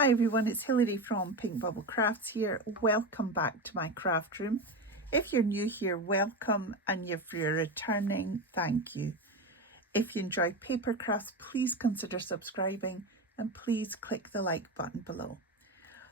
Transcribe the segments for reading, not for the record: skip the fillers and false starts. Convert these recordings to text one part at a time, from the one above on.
Hi everyone, it's Hilary from Pink Bubble Crafts here. Welcome back to my craft room. If you're new here, welcome, and if you're returning, thank you. If you enjoy paper crafts, please consider subscribing and please click the like button below.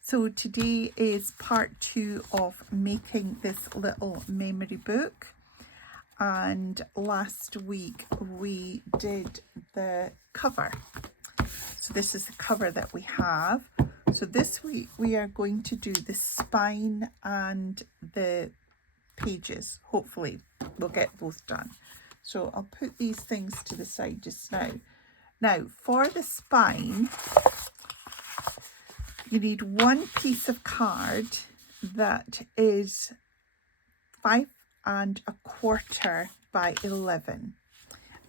So today is part 2 of making this little memory book, and last week we did the cover. So this is the cover that we have. So this week we are going to do the spine and the pages. Hopefully we'll get both done. So I'll put these things to the side just now. Now for the spine, you need one piece of card that is 5 1/4 by 11.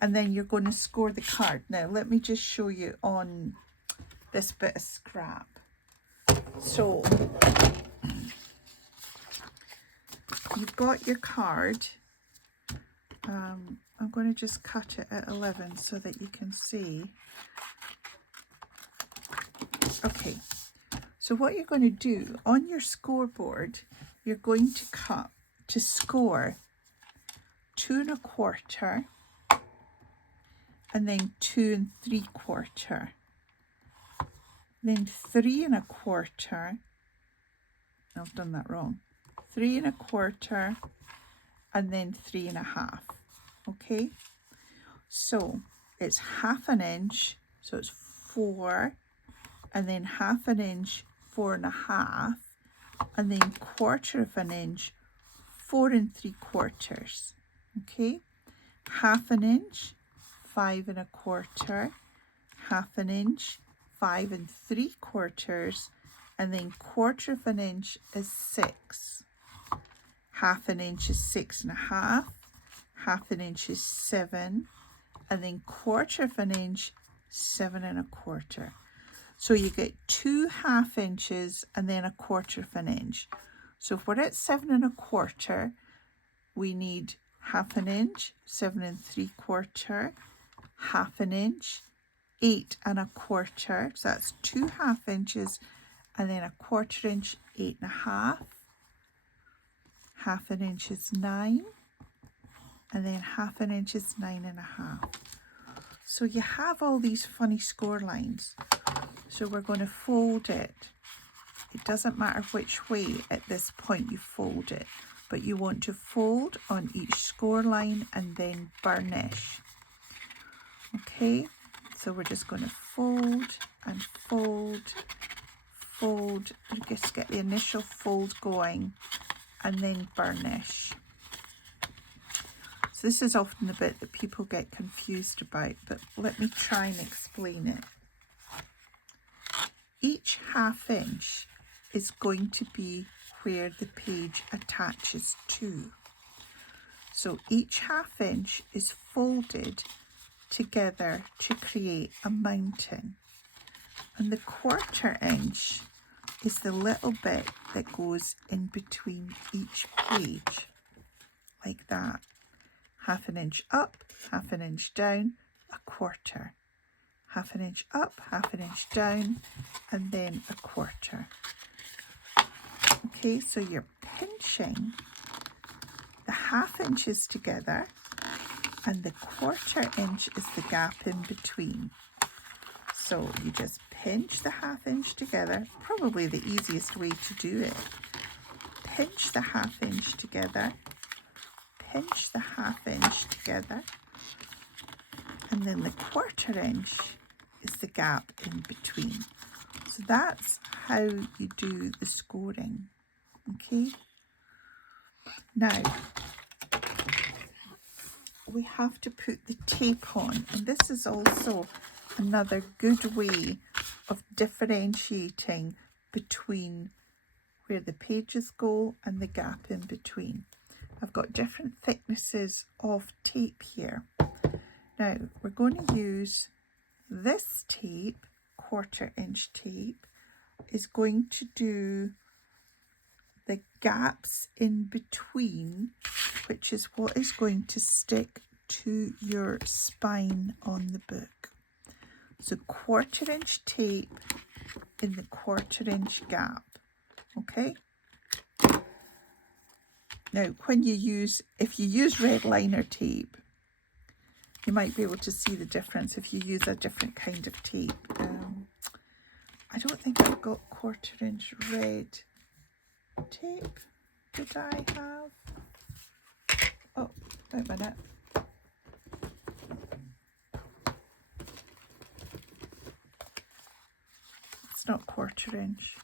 And then you're going to score the card. Now let me just show you on this bit of scrap. So you've got your card. I'm going to just cut it at 11 so that you can see. Okay, so what you're going to do on your scoreboard, you're going to cut to score 2 1/4 and then 2 3/4, then 3 1/4. I've done that wrong. 3 1/4 and then 3 1/2. Okay, so it's 1/2 inch, so it's 4, and then 1/2 inch, 4 1/2, and then 1/4 inch, 4 3/4. Okay, 1/2 inch, 5 1/4, 1/2 inch, 5 3/4, and then 1/4 inch is 6. 1/2 inch is 6 1/2, 1/2 inch is 7, and then 1/4 inch, 7 1/4. So you get 2 1/2 inches and then 1/4 inch. So if we're at 7 1/4, we need 1/2 inch, 7 3/4, 1/2 inch, 8 1/4. So that's 2 1/2 inches and then 1/4 inch, 8 1/2. 1/2 inch is 9, and then 1/2 inch is 9 1/2. So you have all these funny score lines. So we're going to fold it. It doesn't matter which way at this point you fold it, but you want to fold on each score line and then burnish. Okay, so we're just going to fold and fold, fold, and just get the initial fold going and then burnish. So this is often the bit that people get confused about, but let me try and explain it. Each 1/2 inch is going to be where the page attaches to. So each 1/2 inch is folded together to create a mountain. And the 1/4 inch is the little bit that goes in between each page, like that. 1/2 inch up, 1/2 inch down, 1/4. 1/2 inch up, 1/2 inch down, and then 1/4. Okay, so you're pinching the 1/2 inches together, and the 1/4 inch is the gap in between. So you just pinch the 1/2 inch together, probably the easiest way to do it. Pinch the 1/2 inch together, pinch the 1/2 inch together, and then the 1/4 inch is the gap in between. So that's how you do the scoring. Okay, now we have to put the tape on, and this is also another good way of differentiating between where the pages go and the gap in between. I've got different thicknesses of tape here. Now we're going to use this tape, 1/4 inch tape, is going to do the gaps in between, which is what is going to stick to your spine on the book. So 1/4 inch tape in the 1/4 inch gap. Okay. Now, if you use red liner tape, you might be able to see the difference if you use a different kind of tape. I don't think I've got 1/4 inch red tape. Did I have? Oh, wait a minute. It's not 1/4 inch.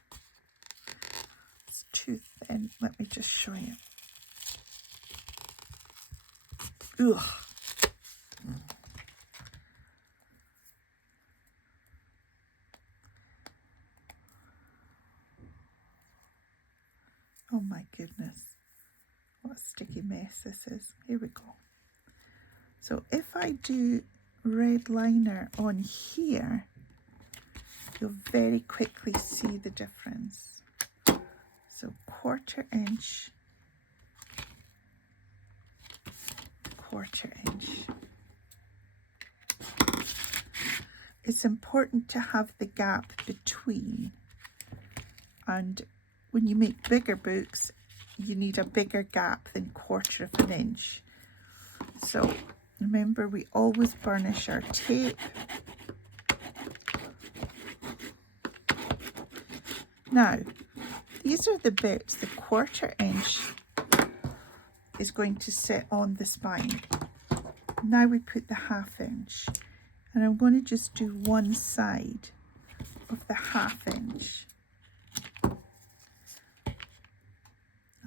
It's too thin. Let me just show you. Ugh. Oh my goodness. What a sticky mess this is. Here we go. So if I do red liner on here, you'll very quickly see the difference. So 1/4 inch, 1/4 inch. It's important to have the gap between, and when you make bigger books, you need a bigger gap than 1/4 inch. So remember, we always burnish our tape. Now, these are the bits. The 1/4 inch is going to sit on the spine. Now we put the 1/2 inch, and I'm going to just do one side of the 1/2 inch.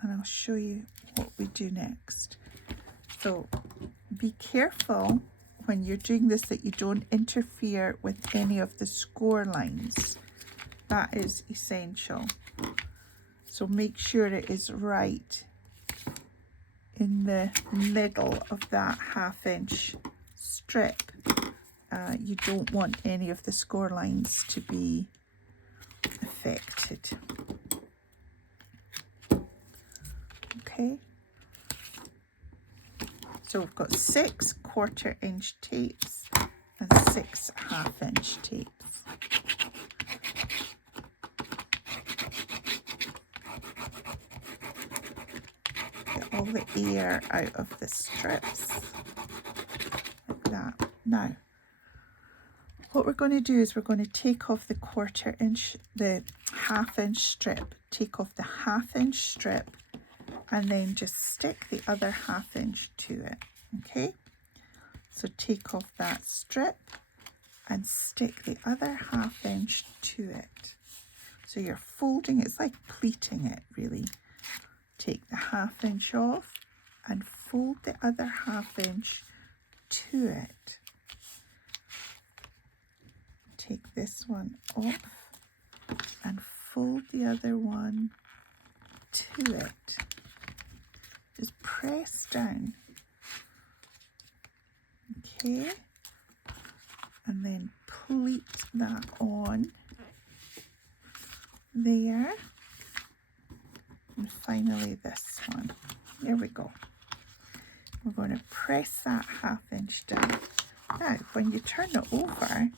And I'll show you what we do next. So be careful when you're doing this that you don't interfere with any of the score lines. That is essential. So make sure it is right in the middle of that 1/2 inch strip. You don't want any of the score lines to be affected. Okay, so we've got 6 1/4 inch tapes and 6 1/2 inch tapes. Get all the air out of the strips like that. Now, what we're going to do is we're going to take off the 1/4 inch, the 1/2 inch strip, take off the 1/2 inch strip, and then just stick the other 1/2 inch to it. Okay, so take off that strip and stick the other 1/2 inch to it. So you're folding, it's like pleating it really. Take the 1/2 inch off and fold the other 1/2 inch to it. Take this one off and fold the other one to it. Just press down. Okay, and then pleat that on there. And finally this one. There we go. We're going to press that 1/2 inch down. Now, when you turn it over,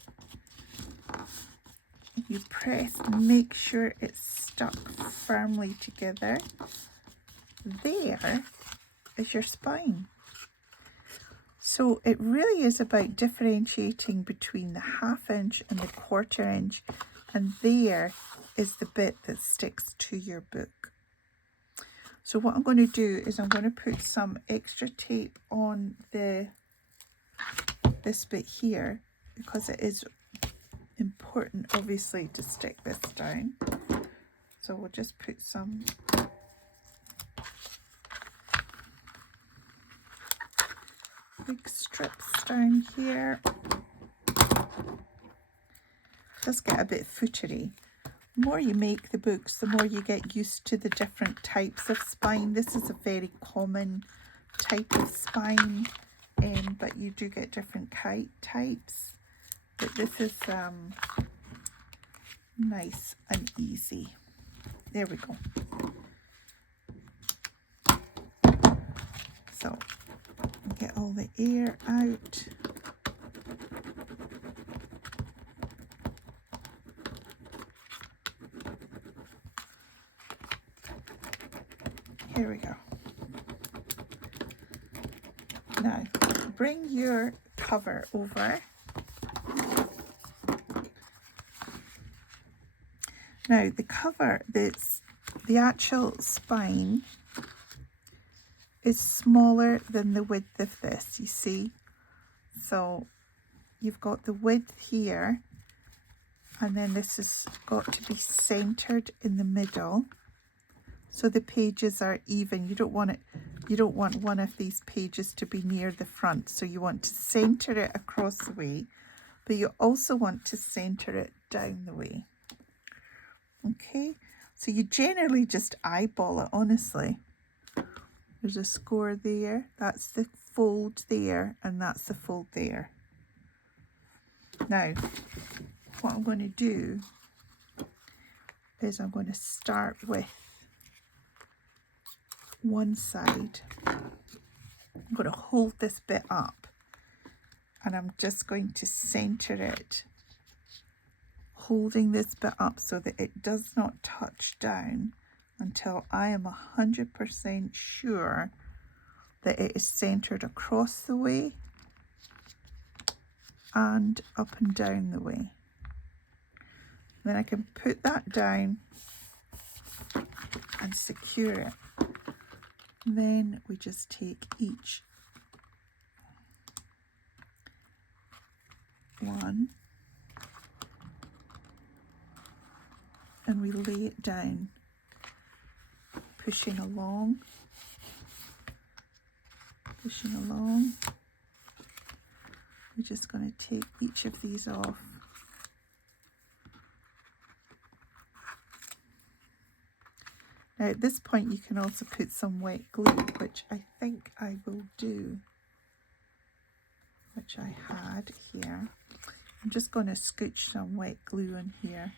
you press, make sure it's stuck firmly together. There is your spine. So it really is about differentiating between the 1/2 inch and the 1/4 inch, and there is the bit that sticks to your book. So what I'm going to do is I'm going to put some extra tape on this bit here, because it is important obviously to stick this down. So we'll just put some big strips down here. It does get a bit footery. The more you make the books, the more you get used to the different types of spine. This is a very common type of spine, but you do get different types. But this is nice and easy. There we go. So get all the air out. Here we go. Now, bring your cover over. Now, the cover, the actual spine is smaller than the width of this, you see. So you've got the width here, and then this has got to be centered in the middle, so the pages are even. You don't want one of these pages to be near the front, so you want to center it across the way, but you also want to center it down the way. Okay, so you generally just eyeball it, honestly. There's a score there, that's the fold there, and that's the fold there. Now, what I'm going to do is I'm going to start with one side. I'm going to hold this bit up, and I'm just going to center it, holding this bit up so that it does not touch down until I am 100% sure that it is centered across the way and up and down the way. Then I can put that down and secure it. Then we just take each one and we lay it down, pushing along. We're just going to take each of these off. Now at this point you can also put some wet glue, which I think I will do, which I had here. I'm just going to scooch some wet glue in here.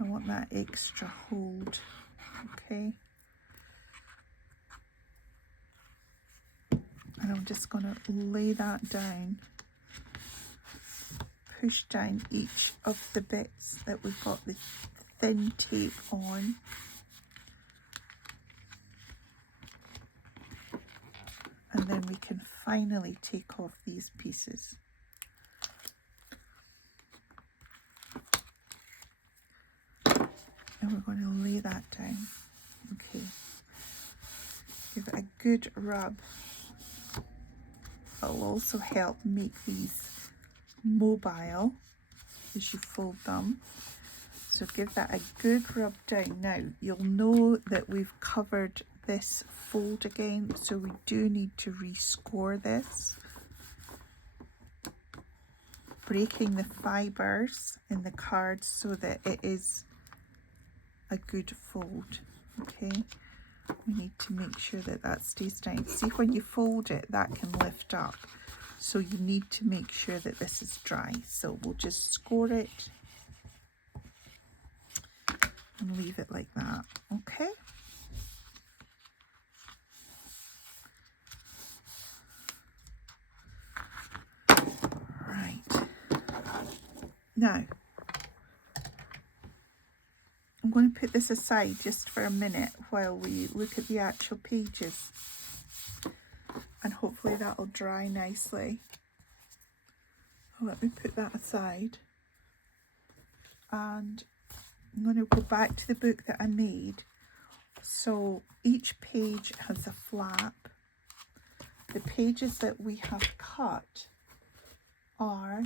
I want that extra hold, okay? And I'm just going to lay that down, push down each of the bits that we've got the thin tape on. And then we can finally take off these pieces. And we're going to lay that down. Okay. Give it a good rub. It'll also help make these mobile as you fold them. So give that a good rub down. Now you'll know that we've covered this fold again, so we do need to rescore this, breaking the fibers in the cards so that it is a good fold. Okay, we need to make sure that that stays down. See, when you fold it, that can lift up, so you need to make sure that this is dry. So we'll just score it and leave it like that. Okay. Now, I'm going to put this aside just for a minute while we look at the actual pages, and hopefully that'll dry nicely. Let me put that aside, and I'm going to go back to the book that I made. So each page has a flap. The pages that we have cut are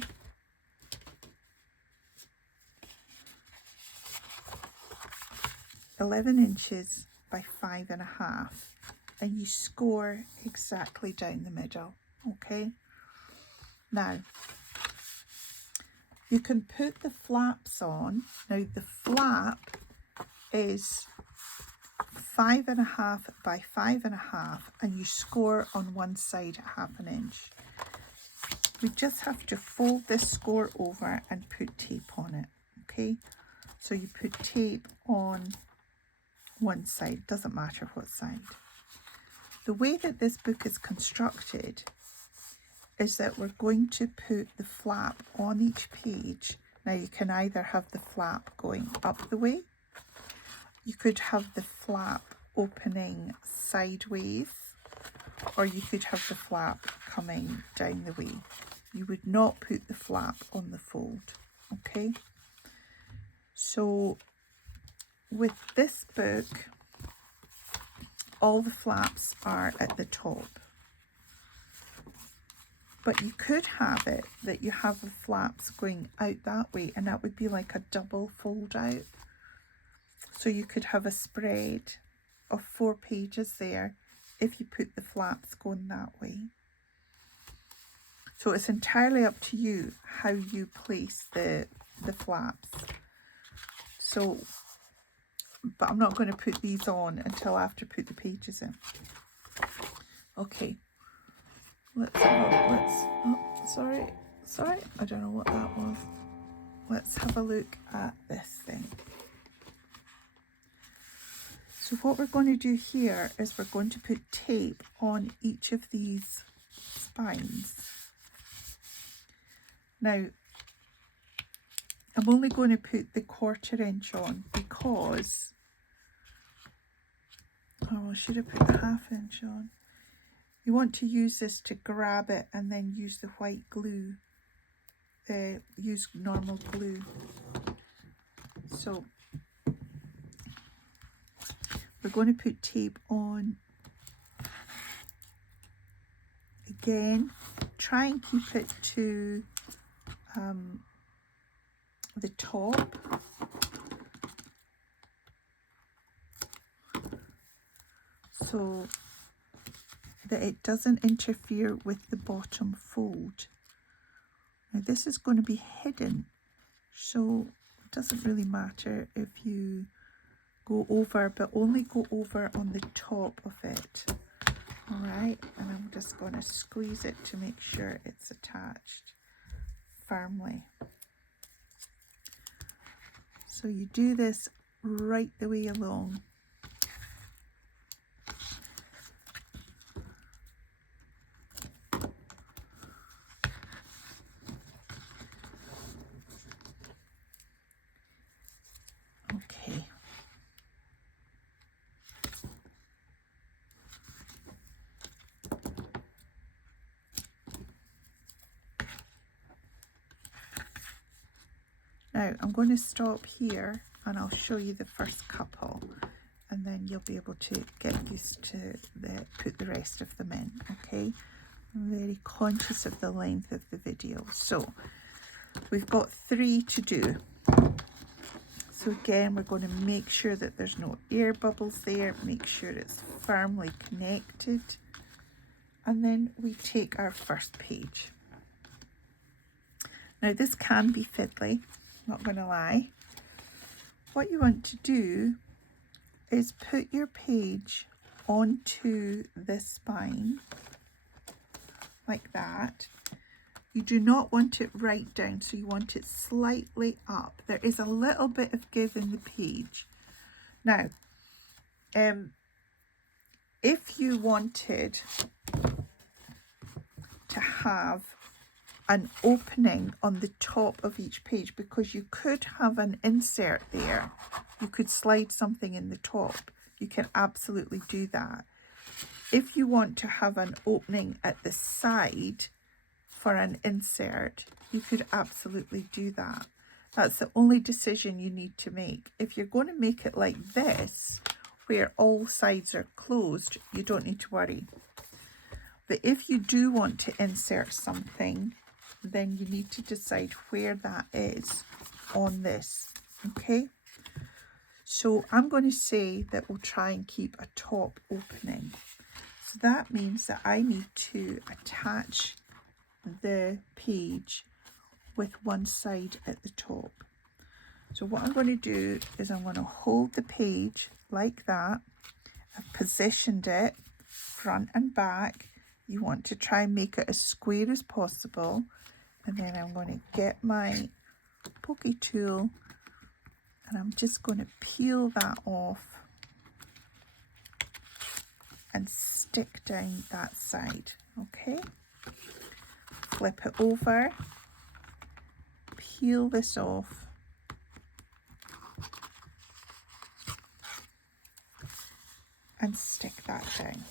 11 inches by 5.5, and you score exactly down the middle. Okay, now you can put the flaps on. Now the flap is 5.5 by 5.5, and you score on one side at 1/2 inch. We just have to fold this score over and put tape on it. Okay, so you put tape on one side, doesn't matter what side. The way that this book is constructed is that we're going to put the flap on each page. Now you can either have the flap going up the way, you could have the flap opening sideways, or you could have the flap coming down the way. You would not put the flap on the fold, okay? So with this book, all the flaps are at the top. But you could have it that you have the flaps going out that way, and that would be like a double fold out. So you could have a spread of 4 pages there if you put the flaps going that way. So it's entirely up to you how you place the flaps. So, but I'm not going to put these on until after I put the pages in. Okay. Sorry, I don't know what that was. Let's have a look at this thing. So what we're going to do here is we're going to put tape on each of these spines. Now, I'm only going to put the 1/4 inch on because, oh, I should have put the 1/2 inch on. You want to use this to grab it and then use the white glue, use normal glue. So we're going to put tape on. Again, try and keep it to the top. So that it doesn't interfere with the bottom fold. Now this is going to be hidden, so it doesn't really matter if you go over, but only go over on the top of it. All right, and I'm just going to squeeze it to make sure it's attached firmly. So you do this right the way along. Okay. Now I'm going to stop here and I'll show you the first couple, and then you'll be able to get used to put the rest of them in, okay? I'm very conscious of the length of the video. So we've got 3 to do. So again, we're going to make sure that there's no air bubbles there, make sure it's firmly connected, and then we take our first page. Now this can be fiddly, not going to lie. What you want to do is put your page onto this spine like that. You do not want it right down, so you want it slightly up. There is a little bit of give in the page. Now, if you wanted to have an opening on the top of each page, because you could have an insert there, you could slide something in the top, you can absolutely do that. If you want to have an opening at the side for an insert, you could absolutely do that. That's the only decision you need to make. If you're going to make it like this, where all sides are closed, you don't need to worry. But if you do want to insert something, then you need to decide where that is on this, okay? So I'm going to say that we'll try and keep a top opening. So that means that I need to attach the page with one side at the top. So what I'm going to do is I'm going to hold the page like that. I've positioned it front and back. You want to try and make it as square as possible. And then I'm going to get my pokey tool and I'm just going to peel that off and stick down that side, okay? Flip it over, peel this off, and stick that down.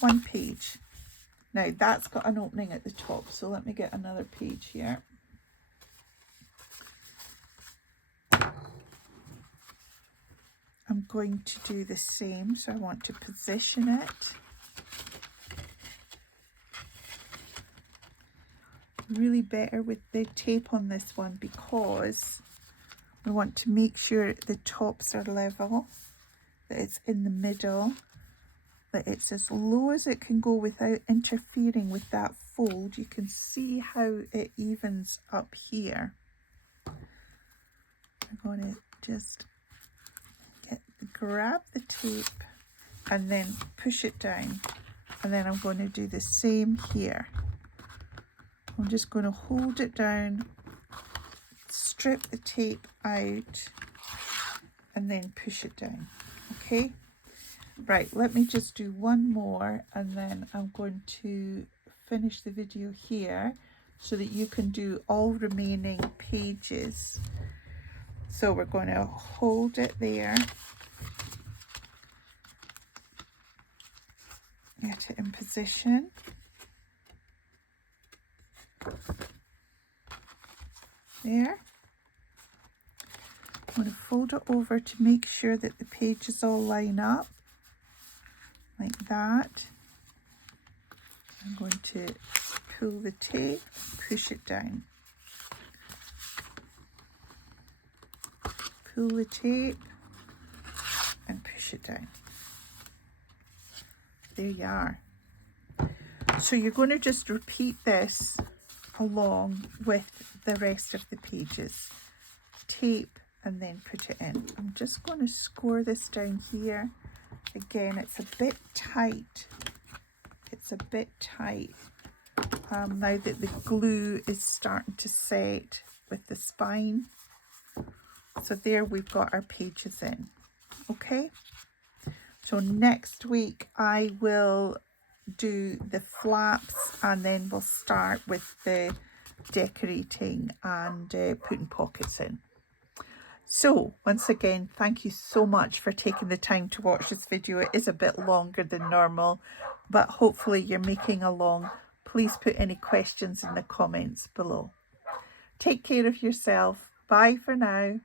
One page. Now that's got an opening at the top, so let me get another page here. I'm going to do the same, so I want to position it. Really better with the tape on this one because we want to make sure the tops are level, that it's in the middle, that it's as low as it can go without interfering with that fold. You can see how it evens up here. I'm going to just grab the tape and then push it down, and then I'm going to do the same here. I'm just going to hold it down, strip the tape out, and then push it down. Okay, right, let me just do one more and then I'm going to finish the video here so that you can do all remaining pages. So we're going to hold it there, get it in position. There. I'm going to fold it over to make sure that the pages all line up like that. I'm going to pull the tape, push it down. Pull the tape and push it down. There you are. So you're going to just repeat this along with the rest of the pages. Tape and then put it in. I'm just going to score this down here. Again, it's a bit tight. It's a bit tight now that the glue is starting to set with the spine. So there we've got our pages in. Okay, so next week I will do the flaps and then we'll start with the decorating and putting pockets in. So once again, thank you so much for taking the time to watch this video. It is a bit longer than normal, but hopefully you're making along. Please put any questions in the comments below. Take care of yourself. Bye for now.